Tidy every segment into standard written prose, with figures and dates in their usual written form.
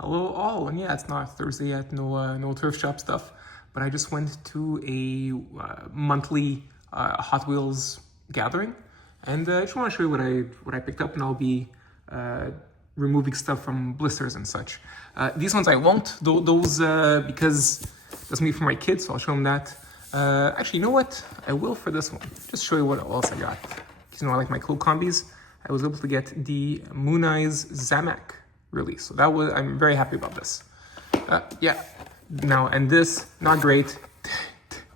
Hello all, and yeah, it's not Thursday yet, no turf shop stuff, but I just went to a monthly Hot Wheels gathering, and I just want to show you what I picked up, and I'll be removing stuff from blisters and such. These ones I won't, those because that's me for my kids, so I'll show them that. Actually, you know what? I will for this one. Just show you what else I got. Because I like my cool combis. I was able to get the Moon Eyes Zamak release, so I'm very happy about this. Yeah. Now, and this, not great,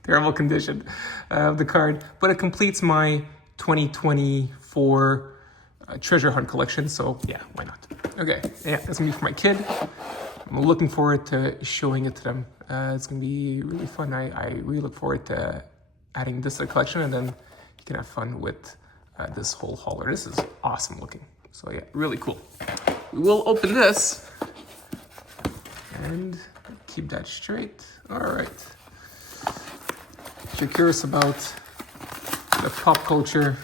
terrible condition of the card, but it completes my 2024 treasure hunt collection, so yeah, why not? Okay, yeah, that's gonna be for my kid. I'm looking forward to showing it to them. It's gonna be really fun. I really look forward to adding this to the collection, and then you can have fun with this whole hauler. This is awesome looking. So yeah, really cool. We will open this and keep that straight. All right. If you're curious about the pop culture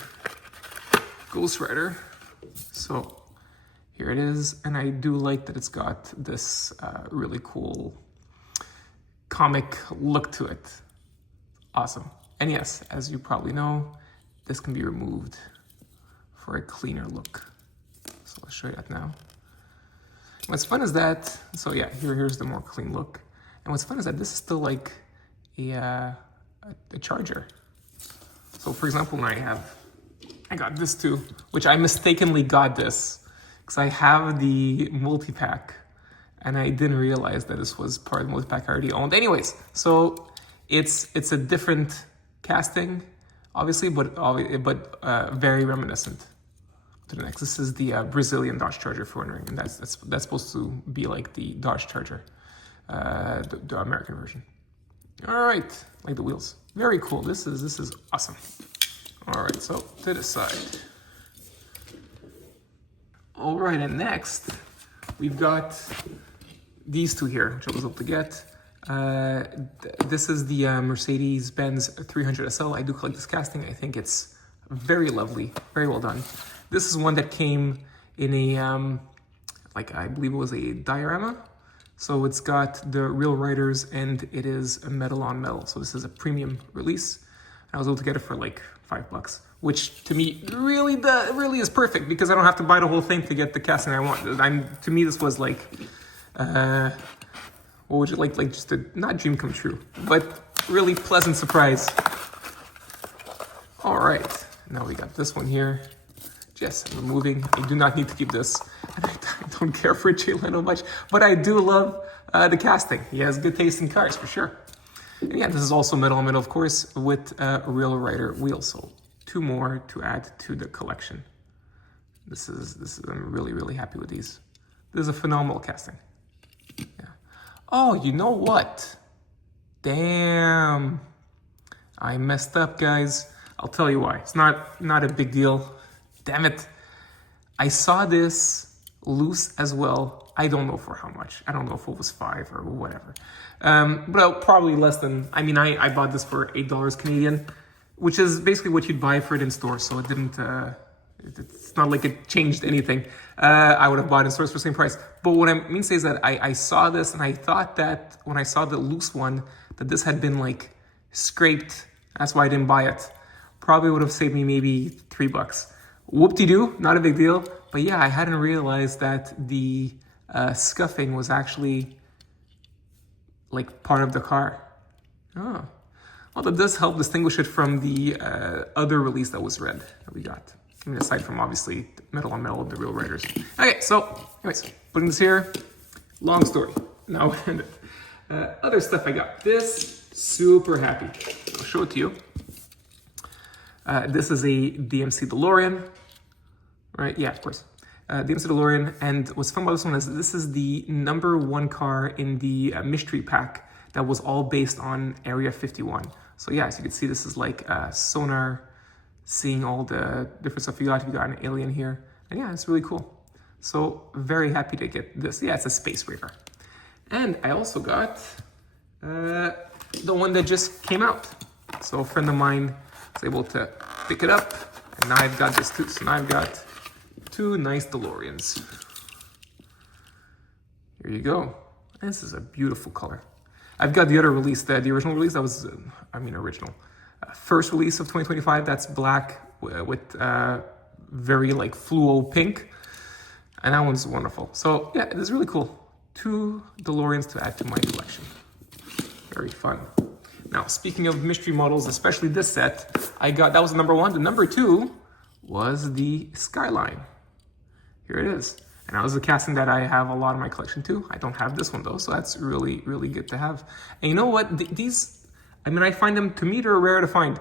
Ghost Rider, so here it is, and I do like that it's got this really cool comic look to it. Awesome. And yes, as you probably know, this can be removed for a cleaner look. So I'll show you that now. What's fun is that, so yeah, here's the more clean look. And what's fun is that this is still like a charger. So for example, when I got this too, which I mistakenly got this because I have the multi-pack and I didn't realize that this was part of the multi-pack I already owned. Anyways, so it's a different casting, obviously, but very reminiscent to the next. This is the Brazilian Dodge Charger, for wondering, and that's supposed to be like the Dodge Charger, the American version. All right, like the wheels, very cool. This is awesome. All right, so to the side. All right, and next we've got these two here, which I was able to get. This is the Mercedes-Benz 300 SL. I do collect this casting. I think it's very lovely, very well done. This is one that came in a, like I believe it was a diorama. So it's got the real riders and it is a metal on metal. So this is a premium release. I was able to get it for like $5, which to me really is perfect because I don't have to buy the whole thing to get the casting I want. To me, this was like, what would you like just a, not dream come true, but really pleasant surprise. All right, now we got this one here. Yes, I'm removing. I do not need to keep this. And I don't care for Jay Leno much, but I do love the casting. He has good taste in cars, for sure. And yeah, this is also metal on metal, of course, with a real rider wheel. So 2 more to add to the collection. This is. I'm really happy with these. This is a phenomenal casting. Yeah. Oh, you know what? Damn. I messed up, guys. I'll tell you why. It's not a big deal. Damn it. I saw this loose as well. I don't know for how much. I don't know if it was 5 or whatever. But probably less than, I mean, I bought this for $8 Canadian, which is basically what you'd buy for it in store. So it didn't, it's not like it changed anything. I would have bought it in stores for the same price. But what I mean to say is that I saw this and I thought that when I saw the loose one, that this had been like scraped. That's why I didn't buy it. Probably would have saved me maybe $3. Whoop-de-doo, not a big deal. But yeah, I hadn't realized that the scuffing was actually like part of the car. Oh, well, that does help distinguish it from the other release that was red that we got. I mean, aside from obviously metal on metal, the real riders. Okay, so anyways, putting this here, long story. Now, other stuff I got. This, super happy. I'll show it to you. This is a DMC Delorean, right? Yeah, of course. DMC Delorean, and what's fun about this one is this is the #1 car in the mystery pack that was all based on Area 51. So yeah, as you can see, this is like sonar, seeing all the different stuff you got. You got an alien here, and yeah, it's really cool. So very happy to get this. Yeah, it's a space radar. And I also got the one that just came out. So a friend of mine was able to pick it up, and now I've got this too. So now I've got 2 nice Deloreans. There you go. This is a beautiful color. I've got the other release, the original release. That was, original. First release of 2025. That's black with very like fluo pink. And that one's wonderful. So yeah, it is really cool. 2 DeLoreans to add to my collection. Very fun. Now, speaking of mystery models, especially this set, that was the number 1. The number 2 was the Skyline. Here it is. And that was a casting that I have a lot in my collection too. I don't have this one though, so that's really, really good to have. And you know what? I find them, to me, they're rare to find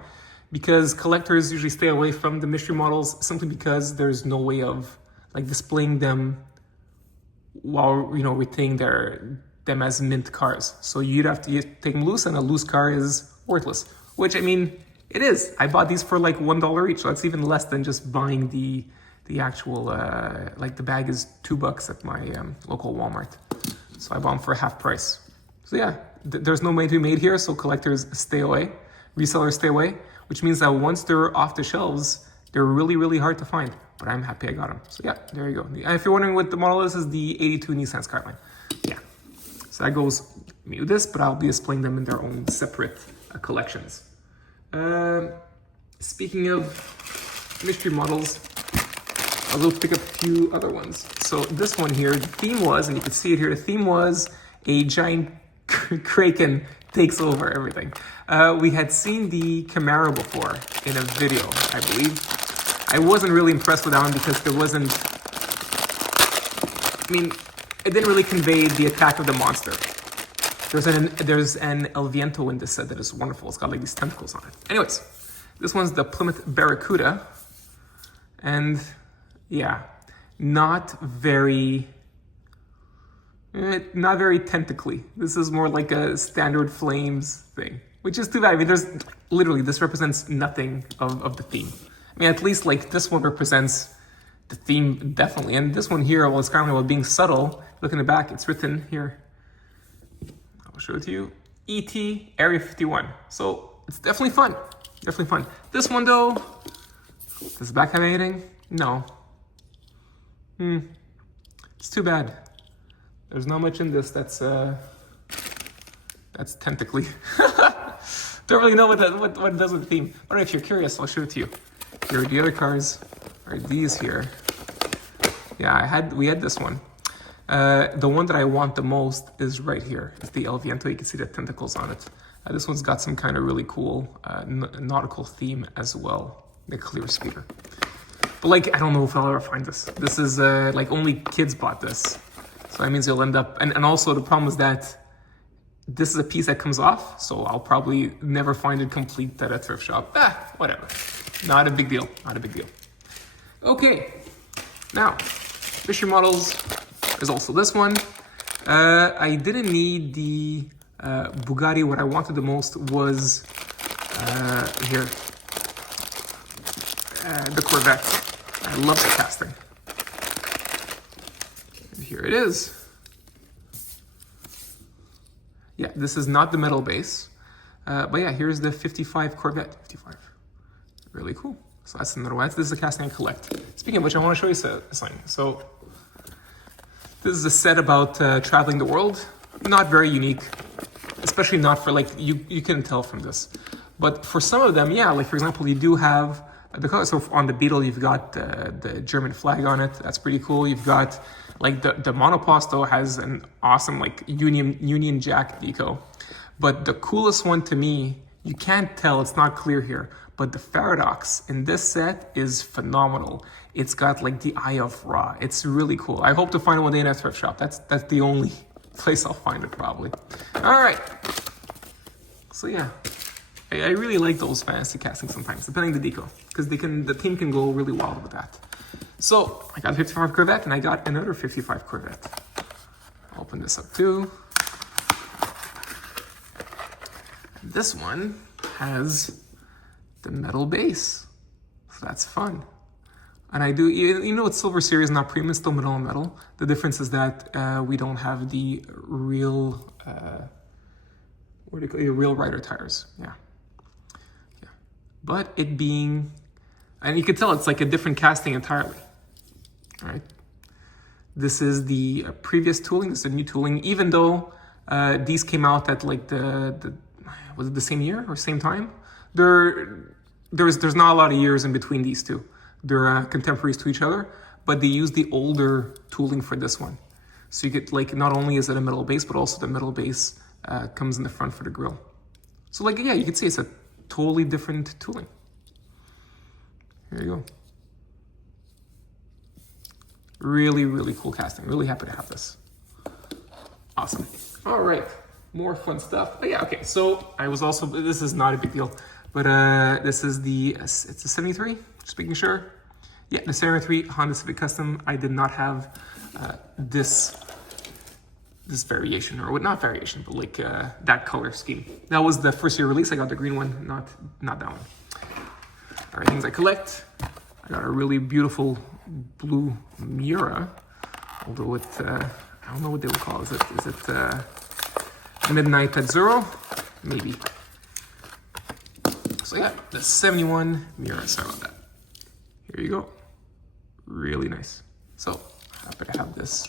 because collectors usually stay away from the mystery models simply because there's no way of like displaying them while, retaining them as mint cars. So you'd have to take them loose, and a loose car is worthless, which it is. I bought these for like $1 each, so that's even less than just buying the actual, the bag is $2 at my local Walmart. So I bought them for half price. So yeah, there's no money to be made here, so collectors stay away, resellers stay away, which means that once they're off the shelves, they're really, really hard to find. But I'm happy I got them. So yeah, there you go. And if you're wondering what the model is the 82 Nissan Skyline. Yeah. So that goes with this, but I'll be displaying them in their own separate collections. Speaking of mystery models, I'll go pick up a few other ones. So this one here, the theme was, and you can see it here, the theme was a giant Kraken takes over everything. We had seen the Camaro before in a video, I believe. I wasn't really impressed with that one because it didn't really convey the attack of the monster. There's an El Viento in this set that is wonderful. It's got like these tentacles on it. Anyways, this one's the Plymouth Barracuda. And yeah, not very tentacly. This is more like a standard flames thing, which is too bad. This represents nothing of the theme. At least like this one represents the theme definitely. And this one here, it's kind of about being subtle. Look in the back, it's written here. I'll show it to you. E.T. Area 51. So it's definitely fun. Definitely fun. This one though, does the back have anything? No. It's too bad. There's not much in this that's tentacly. Don't really know what it does with the theme. But if you're curious, I'll show it to you. Here are the other cars. Are these here? Yeah, we had this one. The one that I want the most is right here. It's the El Viento. You can see the tentacles on it. This one's got some kind of really cool nautical theme as well. The clear speeder. But I don't know if I'll ever find this. This is only kids bought this. So that means you'll end up, and also the problem is that this is a piece that comes off, so I'll probably never find it complete at a thrift shop. Whatever. Not a big deal. Not a big deal. Okay. Now, mystery models. There's also this one. I didn't need the Bugatti. What I wanted the most was here. The Corvette. I love the casting. And here it is. Yeah, this is not the metal base. But yeah, here's the 55 Corvette. 55. Really cool. So that's another one. This is a casting I collect. Speaking of which, I want to show you something. So this is a set about traveling the world. Not very unique. Especially not for you couldn't tell from this. But for some of them, yeah, for example, you do have the color. So on the Beetle, you've got the German flag on it. That's pretty cool. You've got the Monoposto has an awesome Union Jack deco. But the coolest one to me, you can't tell, it's not clear here, but the Paradox in this set is phenomenal. It's got the Eye of Ra. It's really cool. I hope to find it one day in a thrift shop. That's the only place I'll find it probably. All right. So yeah, I really like those fantasy castings sometimes, depending on the deco, because the team can go really wild with that. So I got a 55 Corvette and I got another 55 Corvette. I'll open this up too. And this one has the metal base, so that's fun. And I do, it's Silver Series, not premium, still metal on metal. The difference is that we don't have the real, real rider tires. Yeah. But it being, and you can tell it's a different casting entirely. All right. This is the previous tooling. This is a new tooling, even though these came out at like was it the same year or same time? There's not a lot of years in between these two. They're contemporaries to each other, but they use the older tooling for this one. So you get like, not only is it a metal base, but also the metal base comes in the front for the grille. So like, yeah, you can see it's a totally different tooling. Here you go. Really, really cool casting. Really happy to have this. Awesome. All right, more fun stuff. Oh yeah, okay, so I was also, this is not a big deal, but this is it's a 73, just making sure. Yeah, the 73 Honda Civic Custom. I did not have this variation, or not variation, but like that color scheme. That was the first year release. I got the green one, not that one. All right, things I collect. I got a really beautiful blue Miura, although it, I don't know what they would call it. Is it Midnight at Zero? Maybe. So yeah, the 71 Miura, sorry about that. Here you go. Really nice. So happy to have this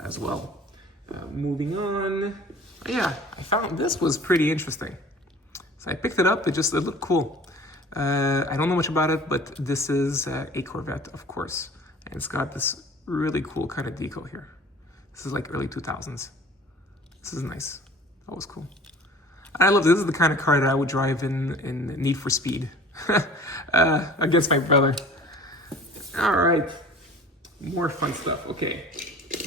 as well. Moving on. Yeah, I found this was pretty interesting. So I picked it up, it looked cool. I don't know much about it, but this is a Corvette, of course. And it's got this really cool kind of decal here. This is like early 2000s. This is nice. That was cool. I love this. This is the kind of car that I would drive in Need for Speed against my brother. All right, more fun stuff. Okay,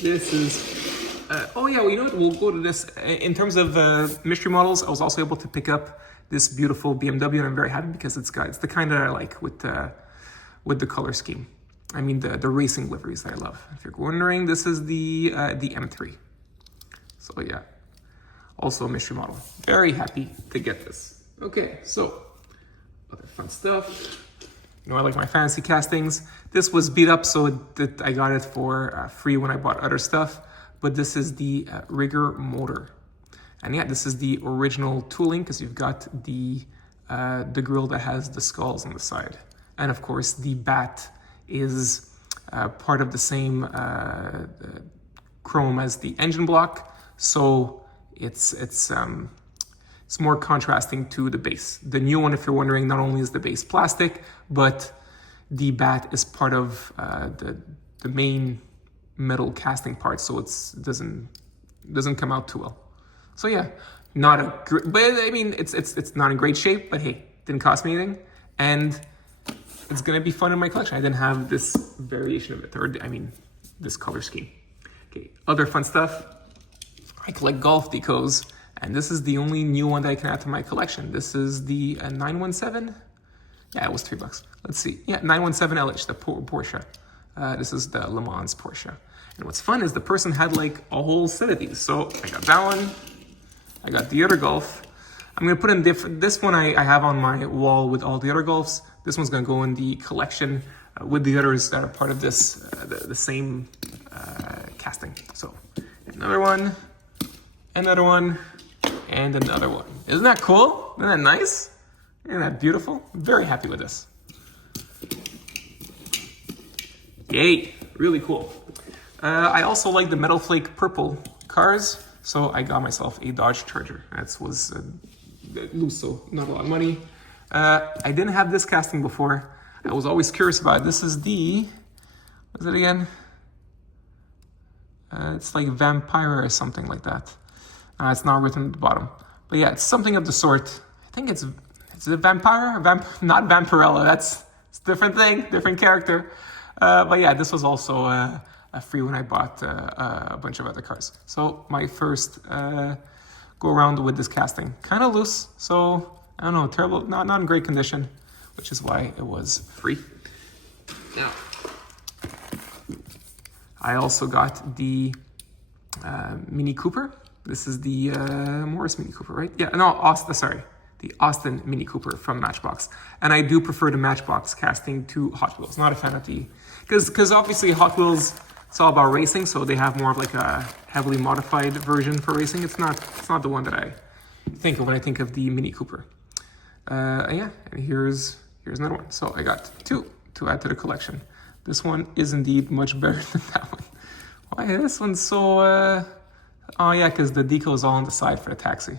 this is, oh yeah, well, you know what? We'll go to this. In terms of mystery models, I was also able to pick up this beautiful BMW, and I'm very happy because it's the kind that I like with the color scheme. I mean, the racing liveries that I love. If you're wondering, this is the M3. So yeah, also a mystery model. Very happy to get this. Okay, so other fun stuff. You know, I like my fantasy castings. This was beat up, so I got it for free when I bought other stuff. But this is the Rigger motor. And yeah, this is the original tooling because you've got the grille that has the skulls on the side. And of course, the bat is part of the same chrome as the engine block. So it's more contrasting to the base. The new one, if you're wondering, not only is the base plastic, but the bat is part of the main metal casting part, so it doesn't come out too well. So yeah, not a great, but I mean it's not in great shape. But hey, didn't cost me anything, and it's gonna be fun in my collection. I didn't have this variation of it, or I mean this color scheme. Okay, other fun stuff. I collect golf decos. And this is the only new one that I can add to my collection. This is the 917. Yeah, it was $3. Let's see. Yeah, 917 LH, the Porsche. This is the Le Mans Porsche. And what's fun is the person had like a whole set of these. So I got that one. I got the other Golf. I'm gonna put in this one I have on my wall with all the other Golfs. This one's gonna go in the collection with the others that are part of this, the same casting. So another one, and another one. Isn't that cool? Isn't that nice? Isn't that beautiful? I'm very happy with this. Yay, really cool. I also like the Metal Flake purple cars, so I got myself a Dodge Charger. That was loose, so not a lot of money. I didn't have this casting before. I was always curious about it. This is what is it again? It's like Vampire or something like that. It's not written at the bottom. But yeah, it's something of the sort. I think it's a Vampire? Not Vampirella, that's a different thing, different character. But yeah, this was also a free when I bought a bunch of other cars. So my first go around with this casting. Kind of loose, so I don't know, terrible, not in great condition, which is why it was free. Now, I also got the Mini Cooper. This is the Morris Mini Cooper, right? Yeah, no, the Austin Mini Cooper from Matchbox. And I do prefer the Matchbox casting to Hot Wheels. Not a fan of because obviously Hot Wheels, it's all about racing, so they have more of like a heavily modified version for racing. It's not the one that I think of when I think of the Mini Cooper. Yeah, and here's another one. So I got two to add to the collection. This one is indeed much better than that one. Why this one's so, oh yeah, because the decal is all on the side for the taxi.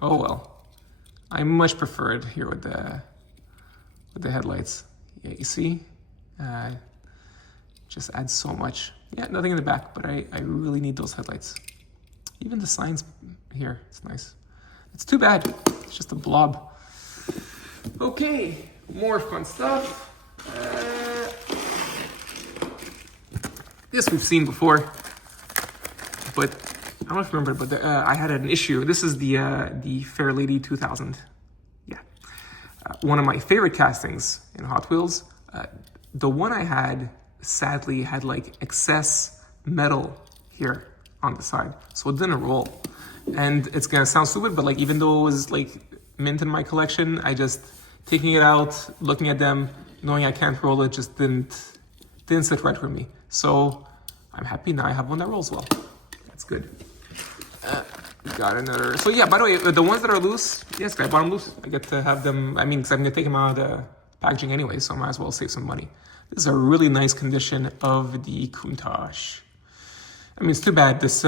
Oh well. I much prefer it here with the headlights. Yeah, you see? Just adds so much. Yeah, nothing in the back, but I really need those headlights. Even the signs here, it's nice. It's too bad. It's just a blob. Okay, more fun stuff. This we've seen before, but I don't know if you remember, but I had an issue. This is the Fair Lady 2000. Yeah, one of my favorite castings in Hot Wheels. The one I had sadly had like excess metal here on the side, so it didn't roll. And it's gonna sound stupid, but like even though it was like mint in my collection, I just taking it out, looking at them, knowing I can't roll it, just didn't sit right with me. So I'm happy now I have one that rolls well. That's good. Got another. So yeah, by the way, the ones that are loose, yes, I bought them loose. I get to have them. I mean, because I'm gonna take them out of the packaging anyway, so I might as well save some money. This is a really nice condition of the Countach. I mean, it's too bad this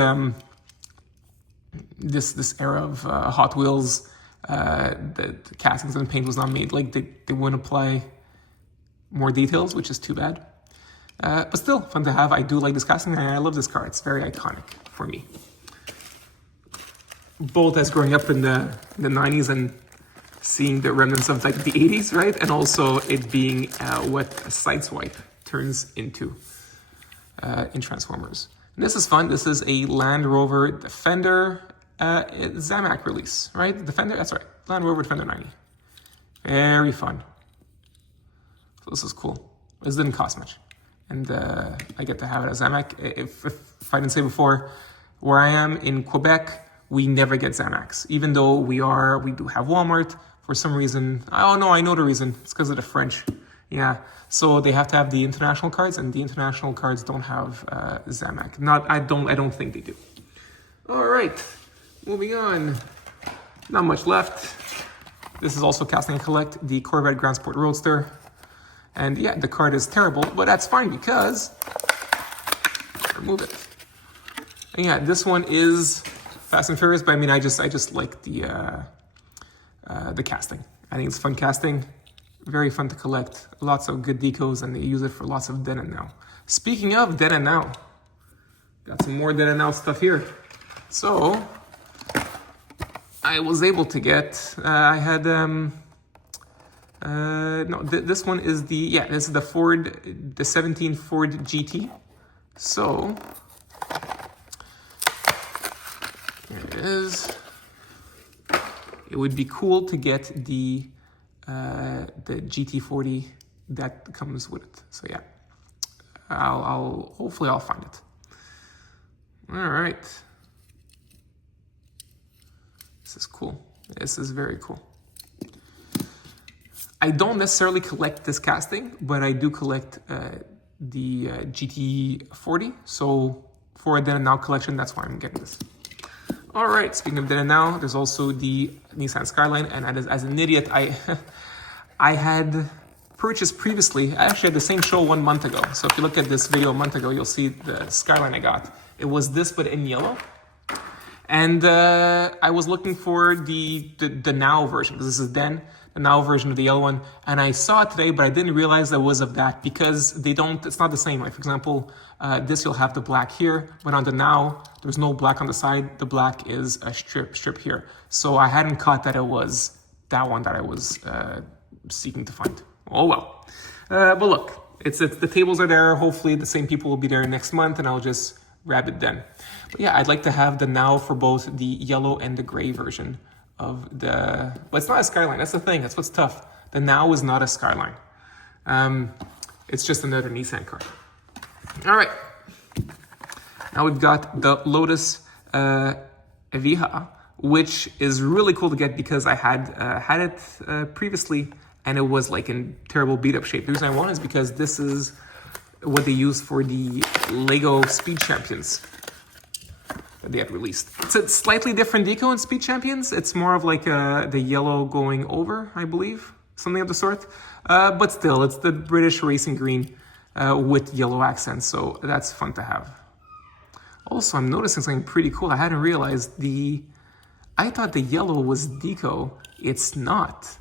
this era of Hot Wheels, the castings and paint was not made. Like they wouldn't apply more details, which is too bad. But still, fun to have. I do like this casting, and I love this car. It's very iconic for me. Both as growing up in the 90s and seeing the remnants of like the 80s, right? And also it being what a sideswipe turns into in Transformers. And this is fun. This is a Land Rover Defender Zamac release, right? Defender, that's right. Land Rover Defender 90. Very fun. So this is cool. This didn't cost much. And I get to have it as Zamac. If I didn't say before, where I am in Quebec, we never get Zamacs. Even though we do have Walmart, for some reason, oh no, I know the reason. It's because of the French. Yeah, so they have to have the international cards, and the international cards don't have Zamac. I don't think they do. All right, moving on. Not much left. This is also casting and collect, the Corvette Grand Sport Roadster. And yeah, the card is terrible, but that's fine because remove it. And yeah, this one is Fast and Furious, but I mean, I just like the casting. I think it's fun casting, very fun to collect. Lots of good decos, and they use it for lots of then and now. Speaking of then and now, got some more then and now stuff here. So I was able to get. I had this one is this is the Ford, the 17 Ford GT. So here it is. It would be cool to get the GT40 that comes with it. So yeah, hopefully I'll find it. All right, this is cool. This is very cool. I don't necessarily collect this casting, but I do collect the GT40. So for a then and now collection, that's why I'm getting this. All right, speaking of then and now, there's also the Nissan Skyline, and as an idiot, I had purchased previously. I actually had the same show 1 month ago. So if you look at this video a month ago, you'll see the Skyline I got. It was this, but in yellow. And I was looking for the now version, because this is then the now version of the yellow one. And I saw it today, but I didn't realize that was of that, because it's not the same. Like, for example, this you'll have the black here, but on the now, there's no black on the side. The black is a strip here. So I hadn't caught that it was that one that I was seeking to find. Oh well. But look, it's the tables are there. Hopefully the same people will be there next month, and I'll just grab it then. But yeah, I'd like to have the now for both the yellow and the gray version of the... But it's not a Skyline. That's the thing. That's what's tough. The now is not a Skyline. It's just another Nissan car. All right. Now we've got the Lotus Evija, which is really cool to get because I had it previously, and it was like in terrible beat up shape. The reason I want it is because this is what they use for the Lego Speed Champions that they had released. It's a slightly different deco in Speed Champions. It's more of like the yellow going over, I believe, something of the sort. But still, it's the British racing green with yellow accents, so that's fun to have. Also, I'm noticing something pretty cool. I hadn't realized I thought the yellow was deco. It's not.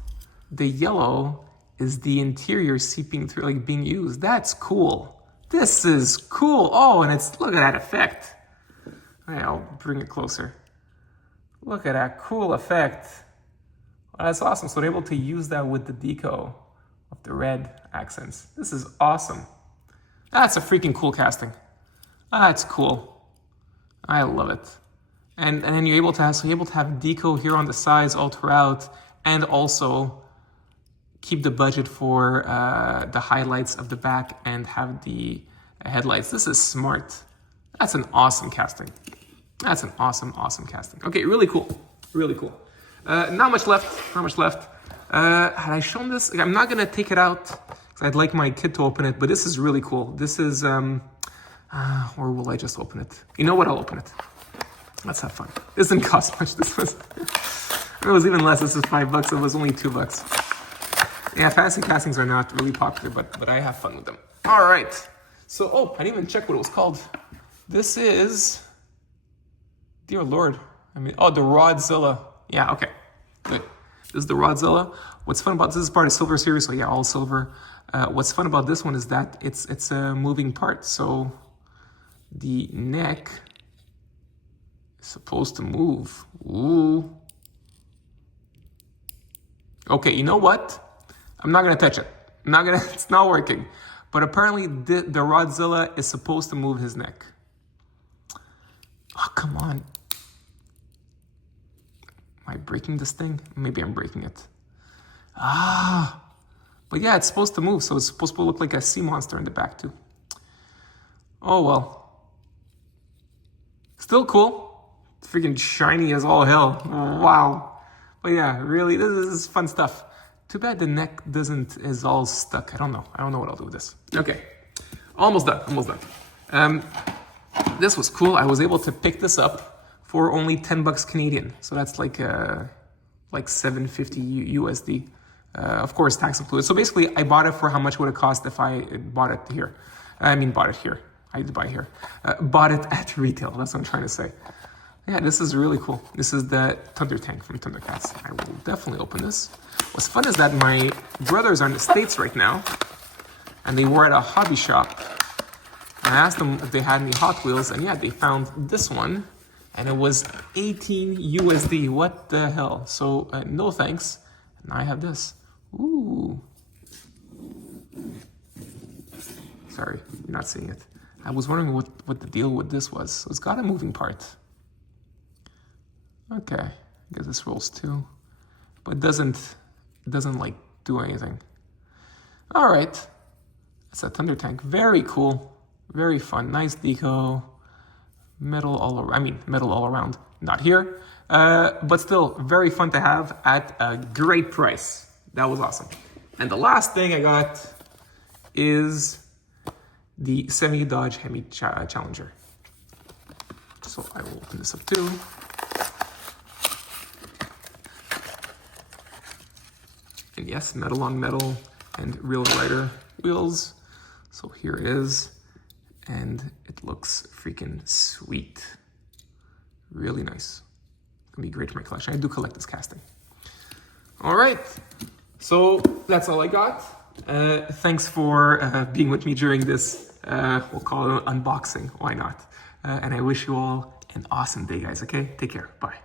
The yellow is the interior seeping through, like being used. That's cool. This is cool. Oh, and look at that effect. All right, I'll bring it closer. Look at that cool effect. Well, that's awesome. So they're able to use that with the deco of the red accents. This is awesome. That's a freaking cool casting. That's cool. I love it. And then you're able to have deco here on the sides all throughout, and also keep the budget for the highlights of the back and have the headlights. This is smart. That's an awesome casting. That's an awesome, awesome casting. Okay, really cool. Really cool. Not much left. Not much left. Had I shown this? I'm not going to take it out because I'd like my kid to open it, but this is really cool. This is, or will I just open it? You know what? I'll open it. Let's have fun. This didn't cost much. It was even less. This was $5. It was only $2. Yeah, fantasy castings are not really popular, but I have fun with them. All right. So, I didn't even check what it was called. This is, dear Lord. the Rodzilla. Yeah, okay. Good. This is the Rodzilla. What's fun about this is part of Silver Series, so yeah, all silver. What's fun about this one is that it's a moving part, so the neck is supposed to move. Ooh. Okay, you know what? I'm not gonna touch it. It's not working. But apparently the Rodzilla is supposed to move his neck. Oh, come on. Am I breaking this thing? Maybe I'm breaking it. But yeah, it's supposed to move, so it's supposed to look like a sea monster in the back too. Oh well. Still cool. It's freaking shiny as all hell. Wow. But yeah, really, this is fun stuff. Too bad the neck is all stuck. I don't know what I'll do with this. Okay, almost done. This was cool. I was able to pick this up for only $10 Canadian. So that's like $7.50 USD. Of course, tax included. So basically, I bought it for how much would it cost if I bought it here. I bought it here. I had to buy it here. Bought it at retail. That's what I'm trying to say. Yeah, this is really cool. This is the Thunder Tank from Thundercats. I will definitely open this. What's fun is that my brothers are in the States right now, and they were at a hobby shop. I asked them if they had any Hot Wheels, and yeah, they found this one, and it was 18 USD. What the hell? So no thanks. And I have this. Ooh. Sorry, you're not seeing it. I was wondering what the deal with this was. So it's got a moving part. Okay, I guess this rolls too, but it doesn't like do anything. All right, it's a Thunder Tank. Very cool, very fun, nice deco, metal all around. Not here, but still very fun to have at a great price. That was awesome. And the last thing I got is the semi Dodge Hemi Challenger. So I will open this up too. And yes, metal on metal and real rider wheels. So here it is. And it looks freaking sweet. Really nice. It's gonna be great for my collection. I do collect this casting. All right. So that's all I got. Thanks for being with me during this, we'll call it an unboxing. Why not? And I wish you all an awesome day, guys. Okay? Take care. Bye.